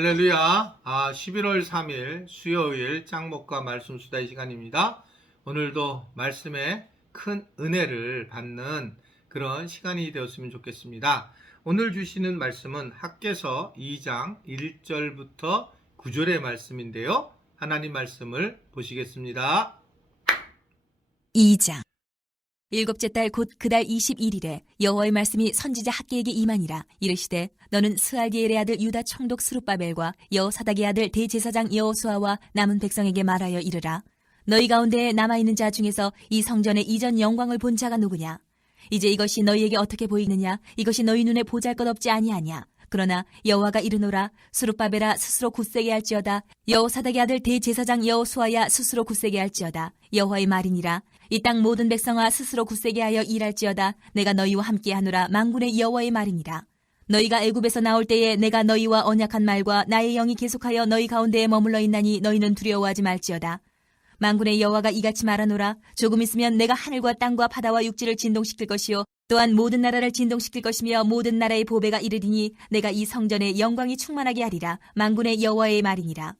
할렐루야. 11월 3일 수요일 짱목과 말씀 수다의 시간입니다. 오늘도 말씀에 큰 은혜를 받는 그런 시간이 되었으면 좋겠습니다. 오늘 주시는 말씀은 학개서 2장 1절부터 9절의 말씀인데요. 하나님 말씀을 보시겠습니다. 2장 일곱째 달 곧 그 달 21일에 여호와의 말씀이 선지자 학개에게 임하니라. 이르시되 너는 스알디엘의 아들 유다 총독 스룹바벨과 여호사닥의 아들 대제사장 여호수아와 남은 백성에게 말하여 이르라. 너희 가운데에 남아있는 자 중에서 이 성전의 이전 영광을 본 자가 누구냐? 이제 이것이 너희에게 어떻게 보이느냐? 이것이 너희 눈에 보잘것없지 아니하냐? 그러나 여호와가 이르노라. 스룹바벨아 스스로 굳세게 할지어다. 여호사닥의 아들 대제사장 여호수아야 스스로 굳세게 할지어다. 여호와의 말이니라. 이 땅 모든 백성아 스스로 굳세게 하여 일할지어다. 내가 너희와 함께 하노라. 만군의 여호와의 말이니라. 너희가 애굽에서 나올 때에 내가 너희와 언약한 말과 나의 영이 계속하여 너희 가운데에 머물러 있나니 너희는 두려워하지 말지어다. 만군의 여호와가 이같이 말하노라. 조금 있으면 내가 하늘과 땅과 바다와 육지를 진동시킬 것이요 또한 모든 나라를 진동시킬 것이며 모든 나라의 보배가 이르리니 내가 이 성전에 영광이 충만하게 하리라. 만군의 여호와의 말이니라.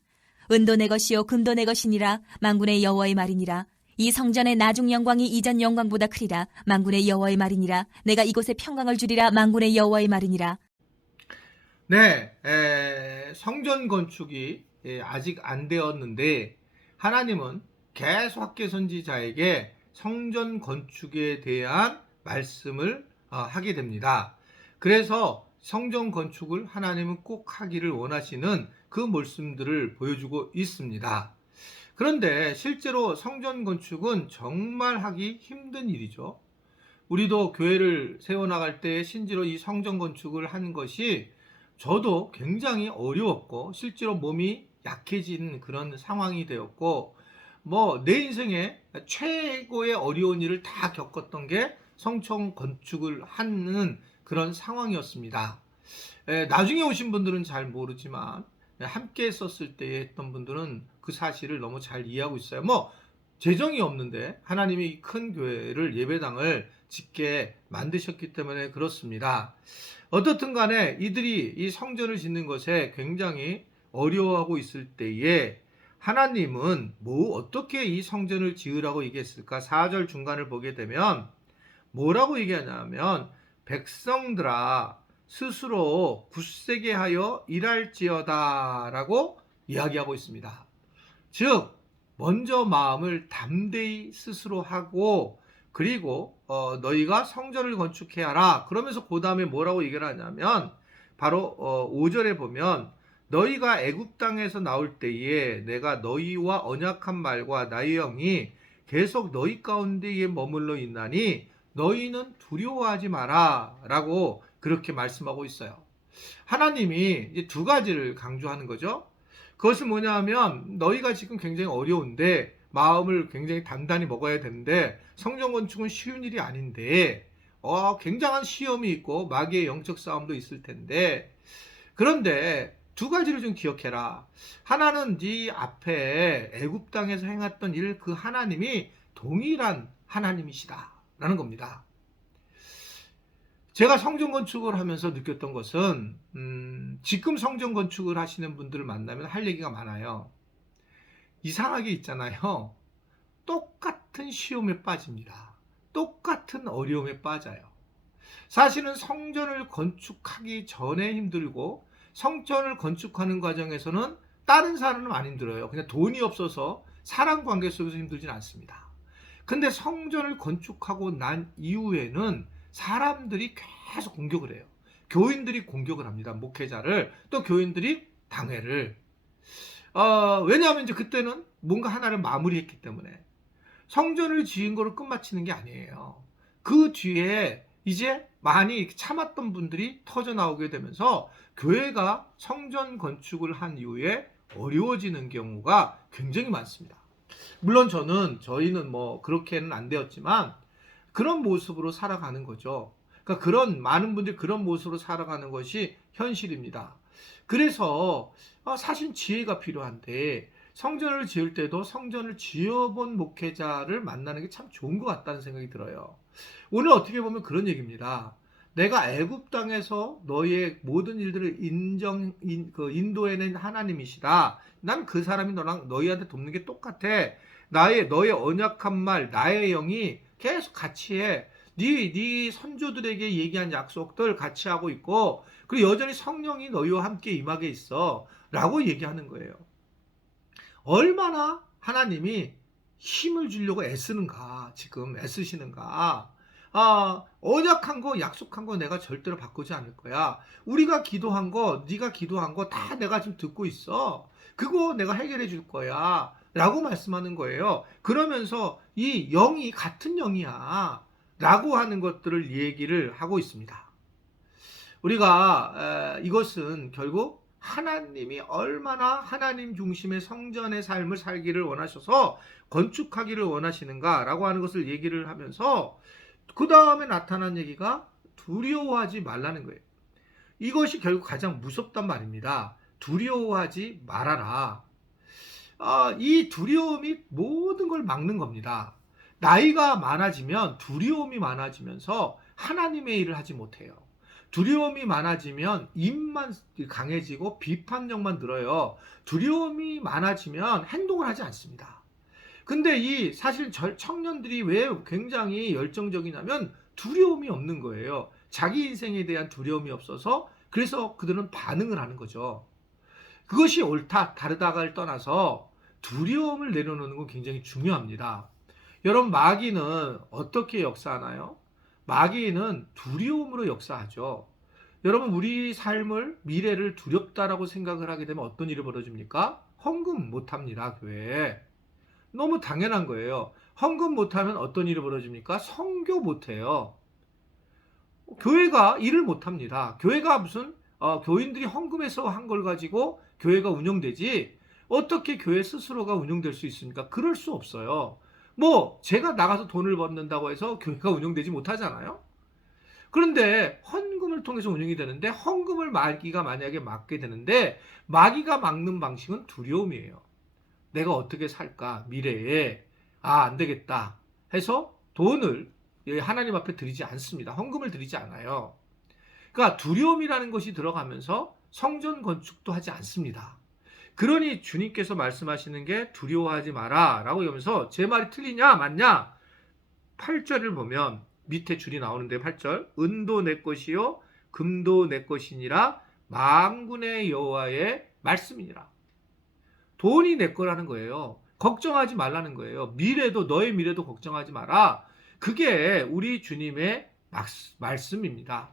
은도 내 것이요 금도 내 것이니라. 만군의 여호와의 말이니라. 이 성전의 나중 영광이 이전 영광보다 크리라. 만군의 여호와의 말이니라. 내가 이곳에 평강을 주리라. 만군의 여호와의 말이니라. 네, 성전 건축이 아직 안 되었는데 하나님은 계속 학개 선지자에게 성전 건축에 대한 말씀을 하게 됩니다. 그래서 성전 건축을 하나님은 꼭 하기를 원하시는 그 말씀들을 보여주고 있습니다. 그런데 실제로 성전 건축은 정말 하기 힘든 일이죠. 우리도 교회를 세워나갈 때 신지로 이 성전 건축을 한 것이 저도 굉장히 어려웠고 실제로 몸이 약해진 그런 상황이 되었고 내 인생에 최고의 어려운 일을 다 겪었던 게 성전 건축을 하는 그런 상황이었습니다. 나중에 오신 분들은 잘 모르지만 함께 했었을 때 했던 분들은 그 사실을 너무 잘 이해하고 있어요. 재정이 없는데 하나님이 큰 교회를 예배당을 짓게 만드셨기 때문에 그렇습니다. 어떻든 간에 이들이 이 성전을 짓는 것에 굉장히 어려워하고 있을 때에 하나님은 어떻게 이 성전을 지으라고 얘기했을까? 4절 중간을 보게 되면 뭐라고 얘기하냐면 백성들아 스스로 굳세게 하여 일할지어다 라고 이야기하고 있습니다. 즉 먼저 마음을 담대히 스스로 하고 그리고 너희가 성전을 건축해야 하라. 그러면서 그 다음에 뭐라고 얘기를 하냐면 바로 5절에 보면 너희가 애굽 땅에서 나올 때에 내가 너희와 언약한 말과 나의 영이 계속 너희 가운데에 머물러 있나니 너희는 두려워하지 마라 라고 그렇게 말씀하고 있어요. 하나님이 이제 두 가지를 강조하는 거죠. 그것은 뭐냐 하면 너희가 지금 굉장히 어려운데 마음을 굉장히 단단히 먹어야 되는데 성전 건축은 쉬운 일이 아닌데 굉장한 시험이 있고 마귀의 영적 싸움도 있을 텐데 그런데 두 가지를 좀 기억해라. 하나는 네 앞에 애굽 땅에서 행했던 일 그 하나님이 동일한 하나님이시다 라는 겁니다. 제가 성전 건축을 하면서 느꼈던 것은 지금 성전 건축을 하시는 분들을 만나면 할 얘기가 많아요. 이상하게 있잖아요. 똑같은 시험에 빠집니다. 똑같은 어려움에 빠져요. 사실은 성전을 건축하기 전에 힘들고 성전을 건축하는 과정에서는 다른 사람은 안 힘들어요. 그냥 돈이 없어서 사람 관계 속에서 힘들진 않습니다. 근데 성전을 건축하고 난 이후에는 사람들이 계속 공격을 해요. 교인들이 공격을 합니다. 목회자를. 또 교인들이 당회를. 왜냐하면 이제 그때는 뭔가 하나를 마무리했기 때문에 성전을 지은 거를 끝마치는 게 아니에요. 그 뒤에 이제 많이 참았던 분들이 터져 나오게 되면서 교회가 성전 건축을 한 이후에 어려워지는 경우가 굉장히 많습니다. 물론 저희는 그렇게는 안 되었지만 그런 모습으로 살아가는 거죠. 그러니까 그런 많은 분들이 그런 모습으로 살아가는 것이 현실입니다. 그래서 사실 지혜가 필요한데 성전을 지을 때도 성전을 지어본 목회자를 만나는 게 참 좋은 것 같다는 생각이 들어요. 오늘 어떻게 보면 그런 얘기입니다. 내가 애굽 땅에서 너희의 모든 일들을 인도해낸 하나님이시다. 난 그 사람이 너랑 너희한테 돕는 게 똑같아. 너의 언약한 말, 나의 영이 계속 같이 해. 네 선조들에게 얘기한 약속들 같이 하고 있고, 그리고 여전히 성령이 너희와 함께 임하게 있어. 라고 얘기하는 거예요. 얼마나 하나님이 힘을 주려고 애쓰는가, 지금 애쓰시는가. 언약한 거, 약속한 거 내가 절대로 바꾸지 않을 거야. 우리가 기도한 거, 네가 기도한 거 다 내가 지금 듣고 있어. 그거 내가 해결해 줄 거야. 라고 말씀하는 거예요. 그러면서 이 영이 같은 영이야. 라고 하는 것들을 얘기를 하고 있습니다. 우리가 이것은 결국 하나님이 얼마나 하나님 중심의 성전의 삶을 살기를 원하셔서 건축하기를 원하시는가라고 하는 것을 얘기를 하면서 그 다음에 나타난 얘기가 두려워하지 말라는 거예요. 이것이 결국 가장 무섭단 말입니다. 두려워하지 말아라. 이 두려움이 모든 걸 막는 겁니다. 나이가 많아지면 두려움이 많아지면서 하나님의 일을 하지 못해요. 두려움이 많아지면 입만 강해지고 비판력만 늘어요. 두려움이 많아지면 행동을 하지 않습니다. 근데 이 사실 청년들이 왜 굉장히 열정적이냐면 두려움이 없는 거예요. 자기 인생에 대한 두려움이 없어서 그래서 그들은 반응을 하는 거죠. 그것이 옳다, 다르다를 떠나서 두려움을 내려놓는 건 굉장히 중요합니다. 여러분, 마귀는 어떻게 역사하나요? 마귀는 두려움으로 역사하죠. 여러분, 우리 삶을, 미래를 두렵다라고 생각을 하게 되면 어떤 일이 벌어집니까? 헌금 못합니다, 교회에. 너무 당연한 거예요. 헌금 못하면 어떤 일이 벌어집니까? 선교 못해요. 교회가 일을 못합니다. 교회가 무슨 교인들이 헌금해서 한 걸 가지고 교회가 운영되지 어떻게 교회 스스로가 운영될 수 있습니까? 그럴 수 없어요. 뭐 제가 나가서 돈을 받는다고 해서 교회가 운영되지 못하잖아요. 그런데 헌금을 통해서 운영이 되는데 헌금을 마귀가 만약에 막게 되는데 마귀가 막는 방식은 두려움이에요. 내가 어떻게 살까? 미래에 안 되겠다 해서 돈을 하나님 앞에 드리지 않습니다. 헌금을 드리지 않아요. 그러니까 두려움이라는 것이 들어가면서 성전 건축도 하지 않습니다. 그러니 주님께서 말씀하시는 게 두려워하지 마라 라고 하면서 제 말이 틀리냐 맞냐? 8절을 보면 밑에 줄이 나오는데 8절 은도 내 것이요 금도 내 것이니라 만군의 여호와의 말씀이니라. 돈이 내 거라는 거예요. 걱정하지 말라는 거예요. 너의 미래도 걱정하지 마라. 그게 우리 주님의 말씀입니다.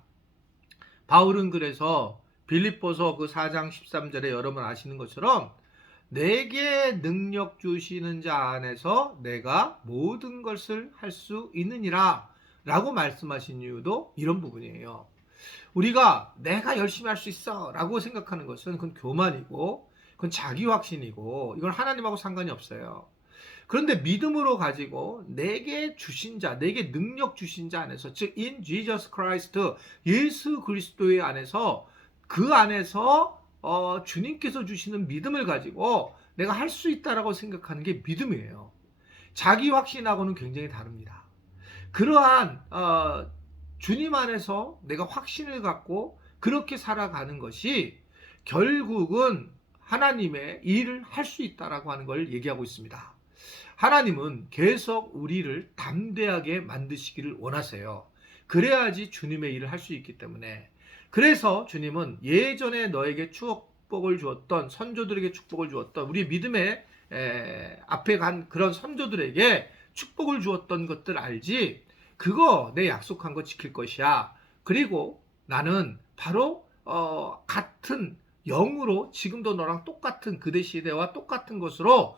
바울은 그래서 빌립보서 그 4장 13절에 여러분 아시는 것처럼 내게 능력 주시는 자 안에서 내가 모든 것을 할 수 있느니라 라고 말씀하신 이유도 이런 부분이에요. 우리가 내가 열심히 할 수 있어 라고 생각하는 것은 그건 교만이고 그건 자기 확신이고 이건 하나님하고 상관이 없어요. 그런데 믿음으로 가지고 내게 주신 자, 내게 능력 주신 자 안에서, 즉 in Jesus Christ, 예수 그리스도의 안에서 그 안에서 주님께서 주시는 믿음을 가지고 내가 할 수 있다라고 생각하는 게 믿음이에요. 자기 확신하고는 굉장히 다릅니다. 그러한 주님 안에서 내가 확신을 갖고 그렇게 살아가는 것이 결국은 하나님의 일을 할 수 있다라고 하는 걸 얘기하고 있습니다. 하나님은 계속 우리를 담대하게 만드시기를 원하세요. 그래야지 주님의 일을 할 수 있기 때문에. 그래서 주님은 예전에 너에게 축복을 주었던 선조들에게 축복을 주었던 우리 믿음의 앞에 간 그런 선조들에게 축복을 주었던 것들 알지? 그거 내 약속한 거 지킬 것이야. 그리고 나는 바로 같은 영으로 지금도 너랑 똑같은 그대 시대와 똑같은 것으로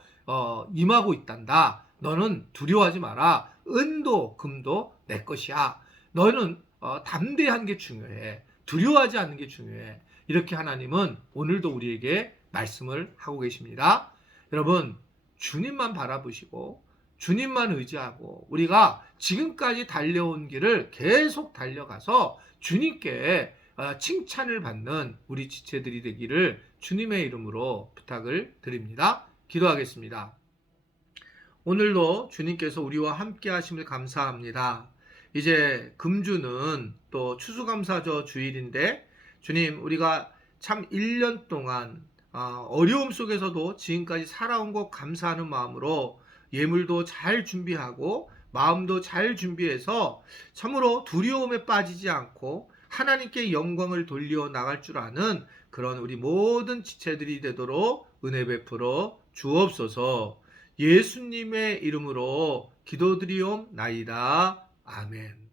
임하고 있단다. 너는 두려워하지 마라. 은도 금도 내 것이야. 너는 담대한 게 중요해. 두려워하지 않는 게 중요해. 이렇게 하나님은 오늘도 우리에게 말씀을 하고 계십니다. 여러분, 주님만 바라보시고 주님만 의지하고 우리가 지금까지 달려온 길을 계속 달려가서 주님께 칭찬을 받는 우리 지체들이 되기를 주님의 이름으로 부탁을 드립니다. 기도하겠습니다. 오늘도 주님께서 우리와 함께 하심을 감사합니다. 이제 금주는 또 또 추수감사절 주일인데 주님 우리가 참 1년 동안 어려움 속에서도 지금까지 살아온 것 감사하는 마음으로 예물도 잘 준비하고 마음도 잘 준비해서 참으로 두려움에 빠지지 않고 하나님께 영광을 돌려 나갈 줄 아는 그런 우리 모든 지체들이 되도록 은혜 베풀어 주옵소서. 예수님의 이름으로 기도드리옵나이다. 아멘.